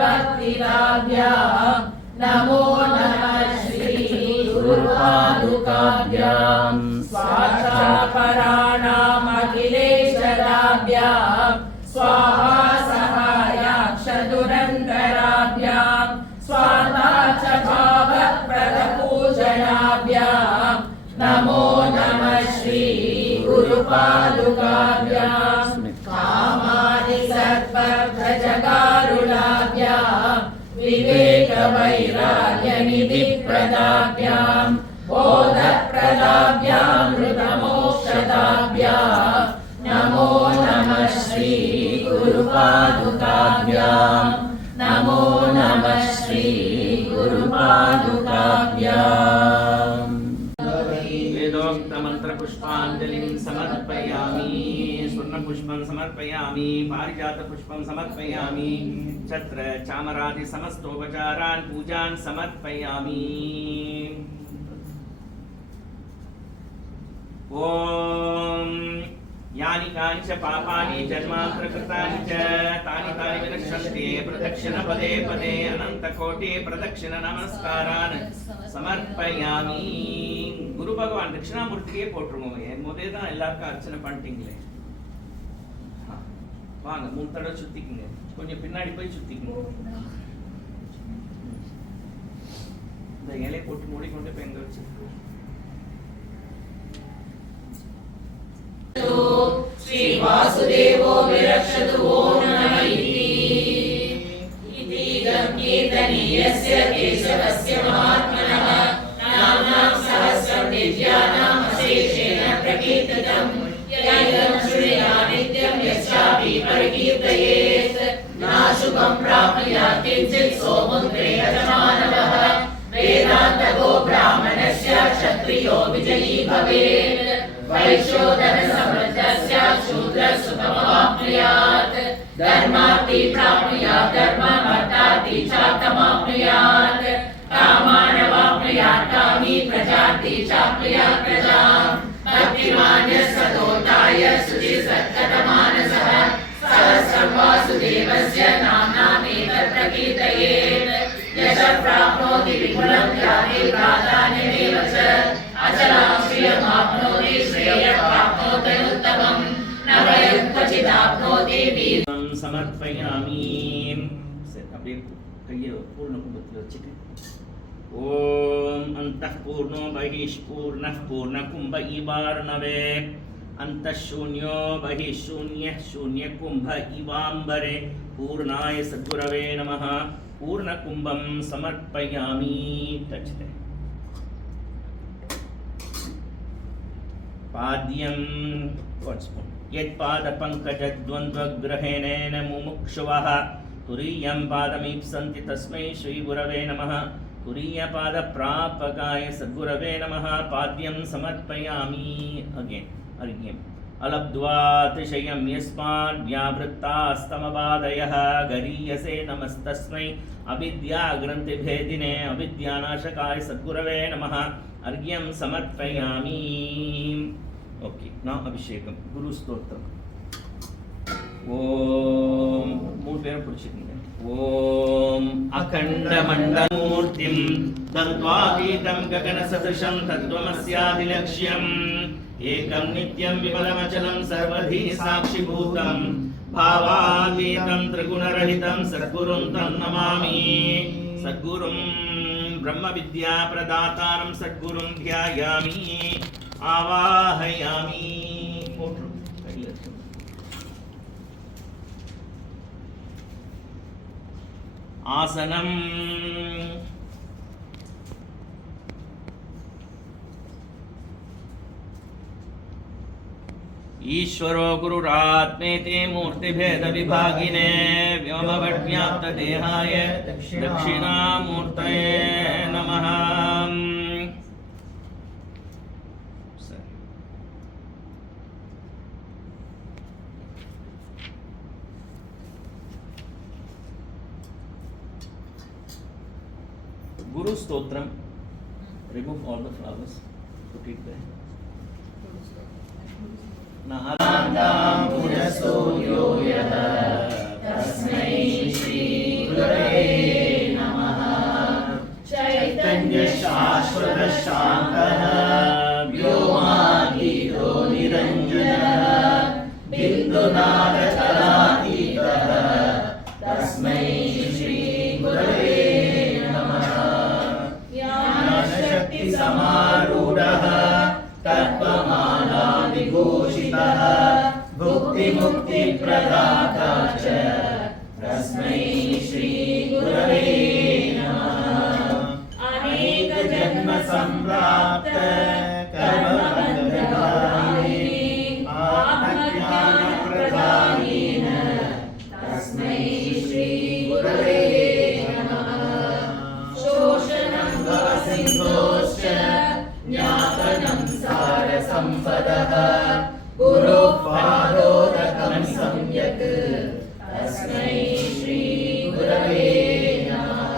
भक्तिराभ्यां नमो नमः श्री गुरुपादुकाभ्यां स्वार्थापराणाम् अखिलेश्वराभ्यां स्वाहा सहायाक्षदुरन्तराभ्यां स्वार्था च भावप्रदपूजनाभ्यां नमो नमः श्री गुरुपादुकाभ्यां कामादि सर्वभ्रजगारुणाभ्यां विवेकवैराग्यनिधिप्रदाभ्यां बोधप्रदाभ्यां मृतमोक्षदाभ्यां नमो नमः श्री गुरुपादुकाभ्यां नमो नमः श्री गुरुपादुकाभ्यां वेदोक्तमन्त्रपुष्पाञ्जलिं समर्पयामि स्वर्णपुष्पं समर्पयामि पारिजातपुष्पं समर्पयामि छत्र चामरादि समस्तोपचारान् पूजान् समर्पयामि। ओम यानि कानि च पापानि जन्मान्तरकृतानि च तानि तानि विनश्यन्ति प्रदक्षिण पदे पदे अनन्तकोटि प्रदक्षिण नमस्कारान् समर्पयामि। குரு பகவான் தட்சிணாமூர்த்தியே போற்றுவோம். முதே தான் எல்லாருக்கும் அர்ச்சனை பண்ணிட்டீங்களே, வாங்க 3 தடவை சுத்திக்குங்க, கொஞ்சம் பின்னாடி போய் சுத்திக்குங்க. இந்த இலையை போட்டு மூடிக்கொண்டு போய் எங்க வச்சு श्री वासुदेवो विरक्षतु ओम नमः इति कीर्तनीयस्य केशवस्य महात्मनः नाम्नां सहस्रं दिव्यानाम् अशेषेण प्रकीर्तितं यैनं शृणुयात् नित्यं यश्चापि परिकीर्तयेत् नाशुभं प्राप्नुयात् किञ्चित् सोमुद्रे यजमानवः वेदान्तको ब्राह्मणस्य क्षत्रियो विजयी भवेत् वैश्योदर समृद्धस्य शूद्रसुखमवाप्नुयात् धर्मार्थी प्राप्नुयात् धर्ममर्थार्थी चार्थमाप्नुयात् कामानवाप्नुयात् कामी प्रजार्थी चाप्नुयात् प्रजाम् भक्तिमान् सदोताय शुचिसत्कतमानसः सहस्रं वासुदेवस्य नाम्नामेतत् प्रकीर्तयेत् यशः प्राप्नोति विपुलं याति प्राधान्यमेव च अचलां श्रियमाप्नोति श्रेयः प्राप्नोति उत्तमं न भयं क्वचिदाप्नोति वीरं समर्पयामि। அப்படியே கையை பூர்ண கும்பத்தில் வச்சுட்டு ஓம் அந்தః பூர்ணோ பகிஷ்பூர்ணः பூர்ணகும்ப இவார்ணவே अन्तः शून्यो बहिः शून्यः शून्यकुम्भ इवाम्बरे पूर्णाय सद्गुरवे नमः। पूर्णकुम्भं समर्पयामि। टचते पाद्यं यत्पादपङ्कजद्वन्द्वग्रहेणेन मुमुक्षुवः तुरीयं पादमीप्सन्ति तस्मै श्रीगुरवे नमः। तुरीयपादप्रापकाय सद्गुरवे नमः। पाद्यं समर्पयामि। अगेन अर्घ्यम् अलब्ध्वातिशयं यस्माद्व्यावृत्तास्तमबाधयः गरीयसे नमस्तस्मै अविद्याग्रन्थिभेदिने अविद्यानाशकाय सद्गुरवे नमः। अर्घ्यं समर्पयामि। ओके, now अभिषेकम गुरु स्तोत्रम। ओम 3 பேரை பிடிச்சிக்கங்க। ओम अखण्डमण्डलमूर्तिं तत्त्वातीतं गगनसदृशं तत्त्वमस्यादिलक्ष्यम् एकं नित्यं विमलमचलं सर्वधी साक्षिभूतं भावातीतं त्रिगुणरहितं सद्गुरुं तं नमामि। सद्गुरुं ब्रह्मविद्याप्रदातारं सद्गुरुं ध्यायामि आवाहयामि। आसनम् ईश्वरो गुरुरात्मेति मूर्तिभेदविभागिने व्योमवद्व्याप्तदेहाय दक्षिणामूर्तये नमः। Guru Stotram, remove all the flowers, put it there. Nahadam Pujaso Yoyah Tasmai Shri Gurave विभूषितः भुक्तिमुक्तिप्रदाता च तस्मै श्री गुरवे नमः। अनेक जन्म संप्राप्त कर्मबन्धनालिने आत्मज्ञान प्रदानेन तस्मै श्री गुरवे नमः। शोषणं भवसिन्धोश्च ज्ञापनं सारसम्पदः गुरुपादोदकं सम्यक् तस्मै श्री गुरवे नमः।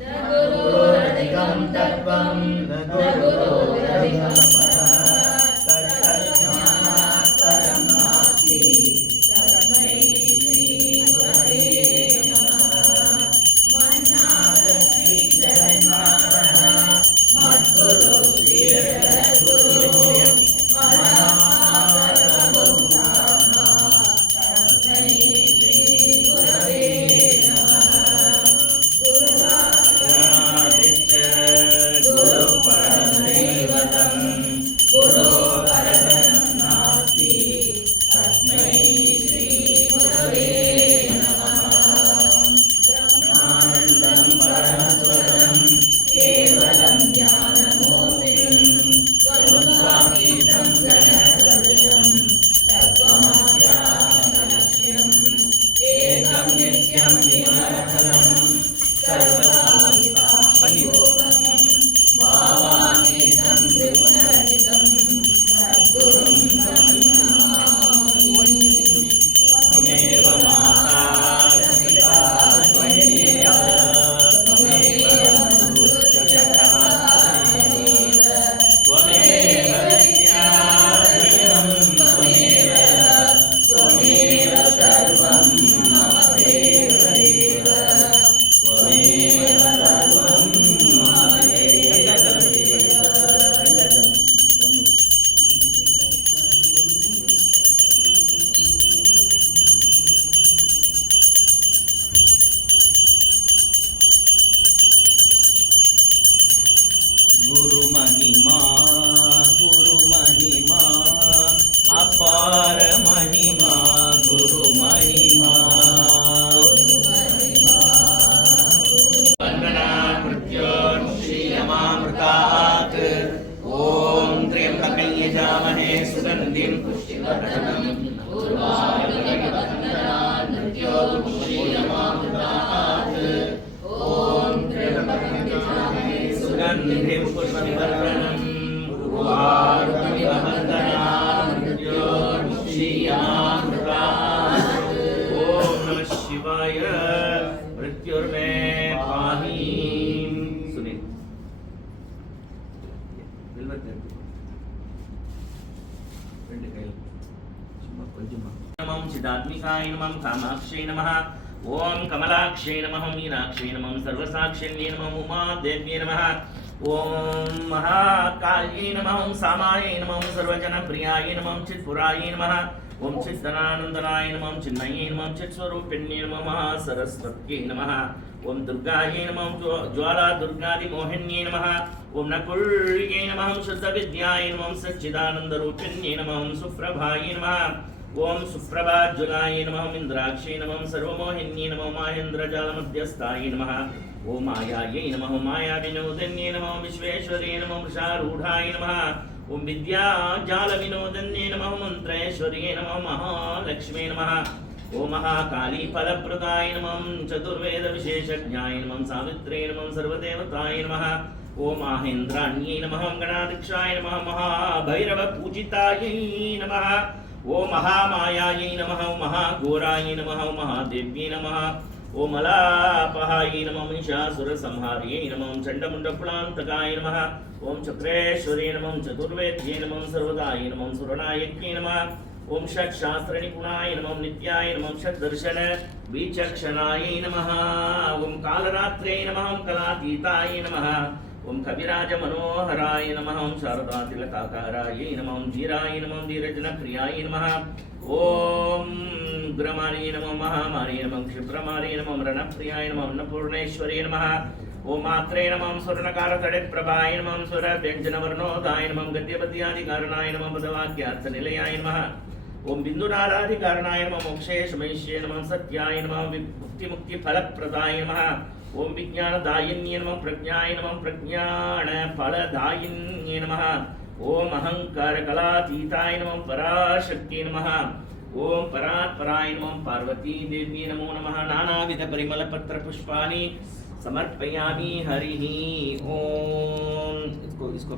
न गुरोरधिकं तत्त्वं न गुरोरधिकं तत्तज्ज्ञानात् परं नास्ति तस्मै श्री गुरवे नमः। मन्नादस्ति जगन्मात्रः मद्गुरो श्रीजगद्गुरुः मदात्मा तस्मै श्री गुरवे नमः। गुरुरादिश्च गुरुपरदैवतं गुरोपरं नास्ति तस्मै श्री गुरवे नमः। ब्रह्मानन्दं परमसुखं केवलं ज्ञानमूर्तिं द्वन्द्वातीतं गणसदृशं तत्त्वमस्यामलक्ष्यम् एकं नित्यं विमलफलं सर्वकामिताशोकं भावातीतं त्रिगुणरहितं सद्गुरुं सन्नमामि। त्वमेव माता च पिता त्वमेव त्वमेव बन्धुश्च सखा त्वमेव विद्या द्वयं त्वमेव त्वमेव सर्वं मम देव देव त्वमेव सर्वं मम देव देव। गुरु महिमा अपार महिमा गुरु महिमा। वन्दना मृत्योर्मुक्षीयमामृतात् ॐ त्र्यम्बकं यजामहे सुगन्धिं पुष्टिवर्धनम् उर्वारुकमिवन्दनात् मृत्योर्मुक्षीयमामृतात् ॐ त्र्यम्बकं यजामहे सुगन्धिं पुष्टिवर्धनम् उर्वारुकमिवन्दनात् मृत्योर्मुक्षीयमामृतात्। ॐ नमः शिवाय। मृत्युर्मे पाहि। सुनील नमः चिदात्मिकाय नमः कामाक्षै नमः ओम कमलाक्षै नमः मीनाक्षै नमः सर्वसाक्षिण्यै नमः उमादेव्यै नमः ओम महाकाल्यै नमः ओम सामायै नमः ओम सर्वजनप्रियायै नमः ओम चित्पुरायै नमः ओम चित्तनानन्दनाय नमः ओम चिन्मयै नमः ओम चित्स्वरूपिण्यै नमः महासरस्वत्यै नमः ओम दुर्गायै नमः ओम ज्वाला दुर्गादिमोहिन्यै नमः ओम नकुल्यै नमः ओम शुद्धविद्यायै नमः ओम सच्चिदानन्दरूपिण्यै नमः ओम सुप्रभायै नमः ओम सुप्रभाज्वलायै नमः ओम इंद्राक्षै नमः ओम सर्वमोहिन्यै नमः ओम माहेन्द्रजालमध्यस्थायै नमः ओम मायायै नमः ओम मायाविनोदिन्यै नमः ओम विश्वेश्वर्यै नमः ओम वृषारूढाय नमः ओम विद्याजालविनोदिन्यै नमः ओम मन्त्रेश्वर्यै नमः ओम महालक्ष्मी नमः ओम महाकाली फलप्रदाय नमः ओम चतुर्वेदविशेषज्ञाय नमः ओम सावित्र्यै नमः ओम सर्वदेवताय नमः ओम माहेन्द्राण्यै नमः ओम गणाध्यक्षाय नमः महाभैरवपूजितायै नमः ओम महामायायै नमः ओम महाघोरायै नमः ओम महादेव्यै नमः ओम अलापहायै नमः ओम महिषासुरसंहार्यै नमः ओम चण्डमुण्डफलान्तकाय नमः ओम चक्रेश्वर्यै नमः ओम चतुर्वेद्यै नमः ओम सर्वदायै नमः ओम सुरनायक्यै नमः ओम षट्शास्त्रनिपुणाय नमः ओम नित्याय नमः ओम षट्दर्शन विचक्षणायै नमः ओम कालरात्रे नमः ओम कलातीताय नमः ओम कविराज मनोहराय नमः ओम शारदा तिलकाकाराय नमः ओम धीराय नमः ओम धीरजनप्रियाय नमः ओम उग्रमार्य नमः महामार्य नमः क्षिप्रमार्य नमः रणप्रियाय नमः अन्नपूर्णेश्वर्यै नमः ओम मात्रे नमः स्वर्णकार तड़े प्रभाय नमः स्वर व्यंजन वर्णोदाय नमः गद्यपद्यादिकारणाय नमः पदवाक्यार्थ निलयाय नमः ओम बिंदुनादाधिकारणाय नमः मोक्षेश महिष्ये नमः सत्याय नमः मुक्ति मुक्ति फलप्रदाय नमः ओम विज्ञानदायिन्ये नमः प्रज्ञाय नमः प्रज्ञान फलदायिन्ये नमः ओम अहंकार कलातीताय नमः पराशक्ति नमः ओम परात्पराय नमः पार्वती देवी नमो नमः नानाविध परिमल पत्र पुष्पाणि समर्पयामि हरिः ओम। इसको